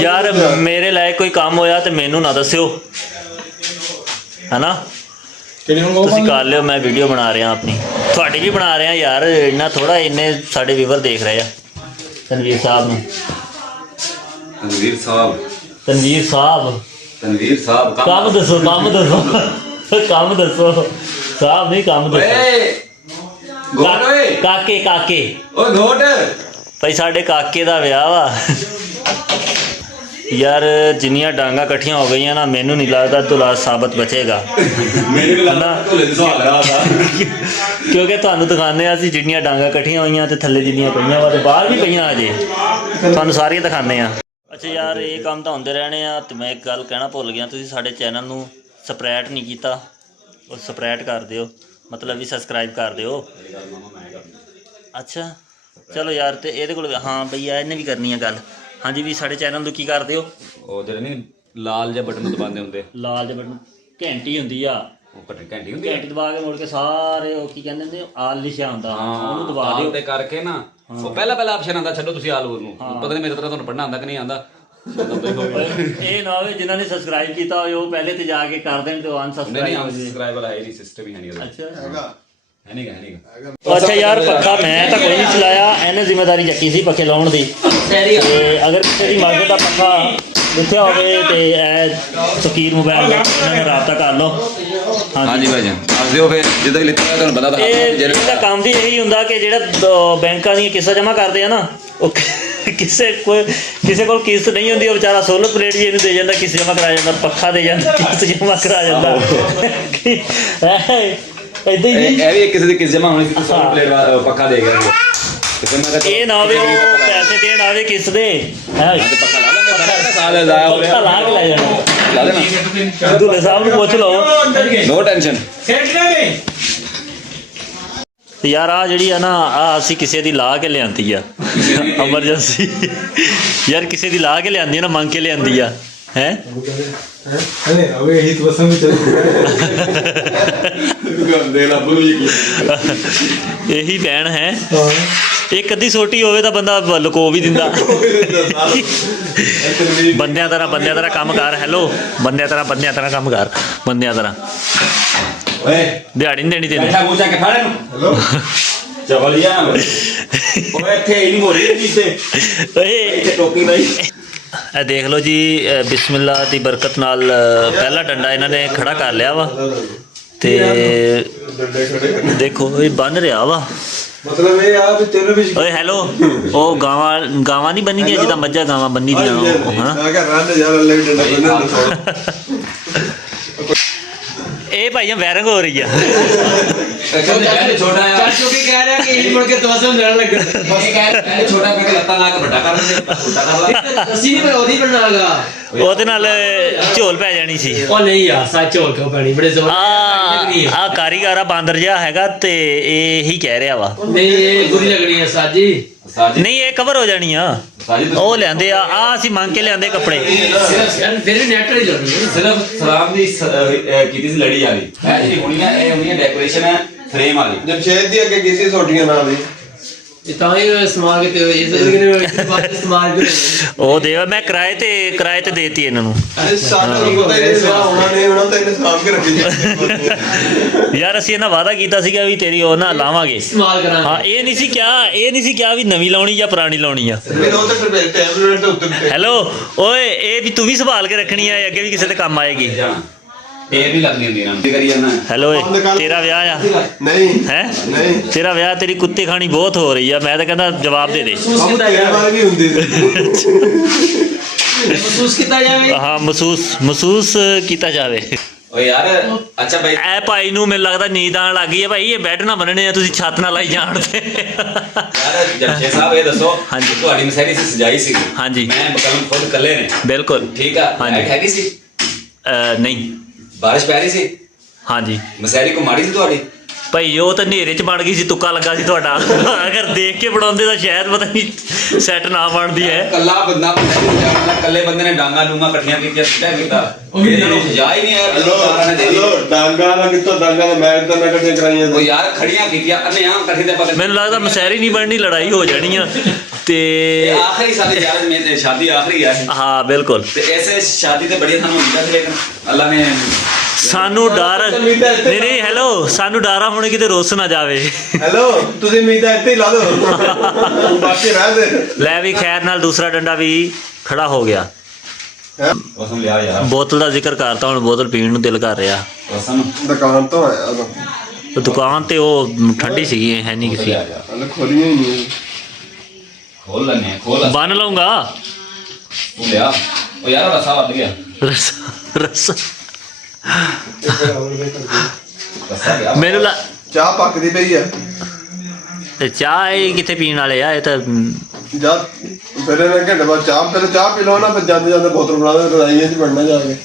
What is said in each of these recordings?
यार मेरे लायक कोई काम होया तो मैनू ना दस्यो है ना तुसी कर लियो मैं वीडियो बना रहा अपनी थोड़ी भी बना रहा यार इन्ना थोड़ा इन्ने साढ़े व्यूवर देख रहे हैं तनवीर साहब ने तनवीर साहब काम दसो काम दसो साहब नहीं काम दसो काके काके भाई साढ़े काके दा विआह वा यार जिन्नियां डांगा कट्ठियां हो गई ना मैनू नहीं लगता तुला साबत बचेगा क्योंकि तुहानू दिखाने असीं जिन्नियां डांगा कट्ठियां होईयां ते थल्ले जिन्नियां पईयां वा ते बाहर भी पईयां अजे तुहानू सारियां दिखाने आ। अच्छा यार ये काम तो होंदे रहने आ ते मैं एक गल कहना भुल गया तुसीं साडे चैनल नू सबसक्राइब नहीं कीता और सबसक्राइब कर दिओ मतलब भी सबसक्राइब कर दिओ। अच्छा चलो यार ते इहदे कोल हाँ भैया इन्हें भी करनी है गल हाँ जी भी साढ़े चैनल की कर दिओ नहीं लाल जिहा बटन दबाने होंदे लाल जिहा बटन घंटी हुंदी आ घंटी दबा के मुड़ के सारे की कहंदे ने आल लिखिया हुंदा ओनू दबा दिओ ते करके ना वो पहला ऑप्शन आंदा छड्डो तुसीं आल ओनू पता नहीं मेरे तरह तुहानू पढ़ना आंदा कि नहीं आंदा ਇਹ ਨਾ ਹੋਵੇ ਜਿਨ੍ਹਾਂ ਨੇ ਸਬਸਕ੍ਰਾਈਬ ਕੀਤਾ ਹੋਵੇ ਉਹ ਪਹਿਲੇ ਤੇ ਜਾ ਕੇ ਕਰ ਦੇਣ ਤੇ ਅਨਸਬਸਕ੍ਰਾਈਬ ਨਹੀਂ ਸਬਸਕ੍ਰਾਈਬ ਵਾਲਾ ਇਹ ਸਿਸਟਮ ਹੀ ਹੈ ਨਹੀਂ ਅੱਛਾ ਹੈਗਾ अच्छा यार पक्खा मैं तो कोई नहीं चलाया इन्हें जिम्मेदारी चकी सी पक्खे लाने की अगर किसी की मर्ज़ी का पक्खा लिखा हो फकीर मोबाइल इन्होंने रबता कर लो। हाँ जी भाई काम भी यही होंगे कि जो बैंकों दी किस्तां जमा करते हैं ना किसी को किस्त नहीं होंगी बेचारा सोलर प्लेट भी इन्हें दे जाता किस्त जमा करा जाता पक्खा दे जाता किस्त जमा करा जाता किसी की किस्त जमा होनी सी सोलर प्लेट पक्का दे गया ਇਹ ਨਾ ਹੋਵੇ ਉਹ ਪੈਸੇ ਦੇਣ ਆਵੇ ਕਿਸ ਦੇ पक्का ला लेंगे साल लाया हो ਪੱਕਾ ਲਾ ਕੇ ਲੈ ਜਾਣਾ ला देना ਦੁੱਲੇ ਸਾਹਿਬ ਨੂੰ ਪੁੱਛ ਲਓ नो टेंशन ਯਾਰ ਆ ਜਿਹੜੀ ਆ ਨਾ ਆ ਅਸੀਂ ਕਿਸੇ ਦੀ ਲਾ ਕੇ ਲਿਆਂਦੀ ਆ ਐਮਰਜੈਂਸੀ ਯਾਰ ਕਿਸੇ ਦੀ ਲਾ ਕੇ ਲਿਆਂਦੀ ਆ ਨਾ ਮੰਗ ਕੇ ਲਿਆਂਦੀ ਆ ਹੈ यही बहन है एक अद्धी सोटी होवे तो बंदा लुको भी दिंदा बंदियां तरह काम कर हेलो बंदियां तरह काम कर बंदियां तरह दिहाड़ी नहीं देनी तेन देख लो जी बिस्मिल्लाह दी बरकत नाल पहला डंडा इन्होंने खड़ा कर लिया वा ते देखो ये बन रहा वा मतलब ये आ भी तेरे भी ओए हेलो ओ गावां नहीं बनी दी जिदा मज्जा गावां बनी दी हां ए भाई हम वैरंग हो रही है छोटा चाचू की कह रहा कि ये मुड़ के तो समझण लग ये कह रहा छोटा करके लत्ता ला के बड़ा कर दे छोटा कर ला ਅਸੀਂ ਨਹੀਂ ਪਰ ਉਹਦੀ ਬਣਾਗਾ ਉਹਦੇ ਨਾਲ ਝੋਲ ਪੈ ਜਾਣੀ ਸੀ ਉਹ ਨਹੀਂ ਯਾਰ ਸੱਚ ਝੋਲ ਕਿਉਂ ਪੈਣੀ ਬੜੇ ਜ਼ੋਰ ਆ ਕਾਰੀਗਰ ਆ ਬਾਂਦਰ ਜਿਹਾ ਹੈਗਾ ਤੇ ਇਹ ਹੀ ਕਹਿ ਰਿਹਾ ਵਾ ਨਹੀਂ ਇਹ ਬੁਰੀ ਲੱਗਣੀ ਹੈ ਸਾਜੀ ਨਹੀਂ ਇਹ ਕਵਰ ਹੋ ਜਾਣੀ ਆ ਉਹ ਲਿਆਂਦੇ ਆ ਅਸੀਂ ਮੰਗ ਕੇ ਲਿਆਂਦੇ ਕੱਪੜੇ ਫਿਰ ਵੀ ਨੈਟ ਹੀ ਲਾਉਣੀ ਸਿਰਫ ਸਲਾਮ ਦੀ ਕੀਤੀ ਸੀ ਲੜੀ ਵਾਲੀ ਇਹ ਹੋਣੀਆਂ ਡੈਕੋਰੇਸ਼ਨ ਹੈ फ्रेम वाली जब शहद दी अगे किसी सोटियां ना दी ਉਹ ਦੇਵਾ ਮੈਂ ਕਿਰਾਏ ਤੇ ਦੇਤੀ ਇਹਨਾਂ ਨੂੰ अरे सारा पता ही नहीं होना नहीं होना तो इन्हें साफ के रखी ਯਾਰ ਅਸੀਂ ਇਹਨਾਂ ਵਾਅਦਾ ਕੀਤਾ ਸੀਗਾ ਵੀ ਤੇਰੀ ਉਹ ਨਾ ਲਾਵਾਂਗੇ ਹਾਂ ਇਹ ਨਹੀਂ ਸੀ ਕਿਹਾ ਵੀ ਨਵੀਂ ਲਾਉਣੀ ਜਾਂ ਪੁਰਾਣੀ ਲਾਉਣੀ ਆ ਹੈਲੋ ਓਏ ਇਹ ਵੀ ਤੂੰ ਵੀ ਸੰਭਾਲ ਕੇ ਰੱਖਣੀ ਆ ਅੱਗੇ ਵੀ ਕਿਸੇ ਦੇ ਕੰਮ ਆਏਗੀ ਇਹ ਵੀ ਲੱਗਦੀ ਹੁੰਦੀ ਇਹਨਾਂ ਨੂੰ ਕਰੀ ਜਾਂਦਾ ਹੈਲੋ ਤੇਰਾ ਵਿਆਹ ਆ नहीं ਹੈ नहीं ਤੇਰਾ ਵਿਆਹ ਤੇਰੀ ਕੁੱਤੇ ਖਾਣੀ ਬਹੁਤ ਹੋ ਰਹੀ ਆ ਮੈਂ ਤਾਂ ਕਹਿੰਦਾ ਜਵਾਬ ਦੇ ਦੇ महसूस किया जाए ਹਾਂ ਮਹਿਸੂਸ ਕੀਤਾ ਜਾਵੇ ਓਏ ਯਾਰ ਅੱਛਾ ਭਾਈ ਐ ਭਾਈ ਨੂੰ ਮੈਨੂੰ ਲੱਗਦਾ ਨੀਂਦ ਆਣ ਲੱਗ ਗਈ ਹੈ ਭਾਈ ਇਹ ਬੈੱਡ ਨਾ ਬਣਨੇ ਆ ਤੁਸੀਂ ਛੱਤ ਨਾਲ ਲਾਈ ਜਾਣਦੇ ਯਾਰ ਜੱਜੇ ਸਾਹਿਬ ਇਹ ਦੱਸੋ ਹਾਂਜੀ ਤੁਹਾਡੀ ਮਸੈਰੀ ਸੀ ਸਜਾਈ ਸੀ ਹਾਂਜੀ ਮੈਂ ਮਕਾਨ ਖੁਦ ਕੱਲੇ ਨੇ ਬਿਲਕੁਲ ਠੀਕ ਆ ਹਾਂਜੀ ਹੈਗੀ ਸੀ ਨਹੀਂ ਬਾਰਿਸ਼ ਪੈ ਰਹੀ ਸੀ ਹਾਂਜੀ ਮਸੈਰੀ ਕੋ ਮਾੜੀ ਸੀ ਤੁਹਾਡੀ ਭਾਈ ਉਹ ਤਾਂ ਹਨੇਰੇ 'ਚ ਬਣ ਗਈ ਸੀ, ਤੁੱਕਾ ਲੱਗਾ ਸੀ ਤੁਹਾਡਾ। ਅਗਰ ਦੇਖ ਕੇ ਬਣਾਉਂਦੇ ਤਾਂ ਸ਼ਾਇਦ ਪਤਾ ਨਹੀਂ ਸੈੱਟ ਨਾ ਬਣਦੀ ਹੈ। ਕੱਲਾ ਬੰਦਾ ਕੱਲੇ ਬੰਦੇ ਨੇ ਡਾਂਗਾ ਡੂੰਗਾ ਇਕੱਠੀਆਂ ਕੀਤੀਆਂ ਸਿੱਧਾ ਕੀਤਾ, ਇਹਨਾਂ ਨੂੰ ਜਾ ਹੀ ਨਹੀਂ ਯਾਰ। ਸਾਰਿਆਂ ਨੇ ਦੇ ਦਿੱਤੀ। ਡਾਂਗਾ ਨਾ ਕਿਤੋਂ ਡਾਂਗਾ ਦਾ ਮੈਚ ਤਾਂ ਨਾ ਇਕੱਠੇ ਕਰਾਈਆਂ ਉਹ ਯਾਰ ਖੜੀਆਂ ਕੀਤੀਆਂ ਅੰਨੇ ਆਮ ਇਕੱਠੇ ਦੇ ਪਕੜ। ਮੈਨੂੰ ਲੱਗਦਾ ਮਸੈਰੀ ਨਹੀਂ ਬਣਨੀ, ਲੜਾਈ ਹੋ ਜਾਣੀ ਆ। ਤੇ ਆਖਰੀ ਸਾਡੀ ਯਾਰ ਮੇਰੀ ਸ਼ਾਦੀ ਆਖਰੀ ਹੈ। ਹਾਂ ਬਿਲਕੁਲ। ਤੇ ਐਸੇ ਸ਼ਾਦੀ ਤੇ ਬੜੀ ਸਾਨੂੰ ਉਮੀਦਾਂ ਸੀ, ਲੇਕਿਨ ਅੱਲਾ ਨੇ ਸਾਨੂੰ ਡਰ ਨਹੀਂ ਹੈਲੋ, ਸਾਨੂੰ ਡਰ ਹੁਣ ਕਿਤੇ ਰੁੱਸ ਨਾ ਜਾਵੇ। ਹੈਲੋ ਤੁਸੀਂ ਉਮੀਦਾਂ ਇੱਥੇ ਹੀ ਲਾ ਦਿਓ, ਬਾਕੀ ਰਹਿ ਦੇ। ਲੈ ਵੀ ਖੈਰ ਨਾਲ ਦੂਸਰਾ ਡੰਡਾ ਵੀ ਖੜਾ ਹੋ ਗਿਆ। ਕਸਮ ਲਿਆ ਯਾਰ, ਬੋਤਲ ਦਾ ਜ਼ਿਕਰ ਕਰਤਾ, ਹੁਣ ਬੋਤਲ ਪੀਣ ਨੂੰ ਦਿਲ ਕਰ ਰਿਹਾ। ਕਸਮ ਦੁਕਾਨ ਤੋਂ ਆਇਆ ਤਾਂ ਤੇ ਦੁਕਾਨ ਤੇ ਉਹ ਠੰਡੀ ਸੀਗੀ, ਹੈ ਨਹੀਂ ਕਿਸੇ। ਹਲੇ ਖੋਲੀਆਂ ਹੀ ਨਹੀਂ। ਖੋਲ ਲੈਣੇ ਖੋਲ ਬੰਨ ਲਊਂਗਾ। ਤੂੰ ਲਿਆ। ਉਹ ਯਾਰ ਰਸਾ ਵੱਧ ਗਿਆ। ਰਸ ਰਸਾ ਗਿਆ। ਮੈਨੂੰ ਚਾਹ ਪੱਕਦੀ ਪਈ ਆ। ਤੇ ਚਾਹ ਇਹ ਕਿੱਥੇ ਪੀਣ ਵਾਲੇ ਆ, ਇਹ ਤਾਂ ਜਦ ਫਿਰ ਇਹਨਾਂ ਘੰਟੇ ਬਾਅਦ ਚਾਹ, ਪਹਿਲਾਂ ਚਾਹ ਪੀ ਲਓ ਨਾ, ਫਿਰ ਜਾਂਦੇ ਜਾਂਦੇ ਬੋਤਲ ਬਣਾ ਦੇ, ਲੜਾਈਆਂ 'ਚ ਬਣਨਾ ਜਾ ਕੇ।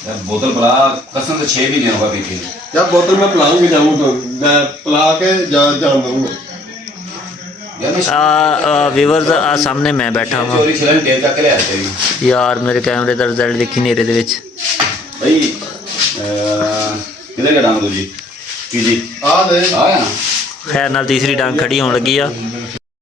यार बोतल बड़ा कसम से 6 महीने होगा पीती है। यार बोतल मैं पिलाऊंगी, जाऊँ तो मैं पिला के जान दूंगा। व्यूअर्स आ सामने मैं बैठा हूँ चोरी छिलन टेप चक के ले आते हैं यार, मेरे कैमरे ਦਾ ਰਿਜ਼ਲਟ ਦੇਖੀ ਨੇਰੇ ਦੇ ਵਿੱਚ। भाई किधर गया डांग दूजी पीजी आ दे आया ना। ਖੈਰ ਨਾਲ ਤੀਸਰੀ ਡਾਂਗ ਖੜੀ ਹੋਣ ਲੱਗੀ ਆ।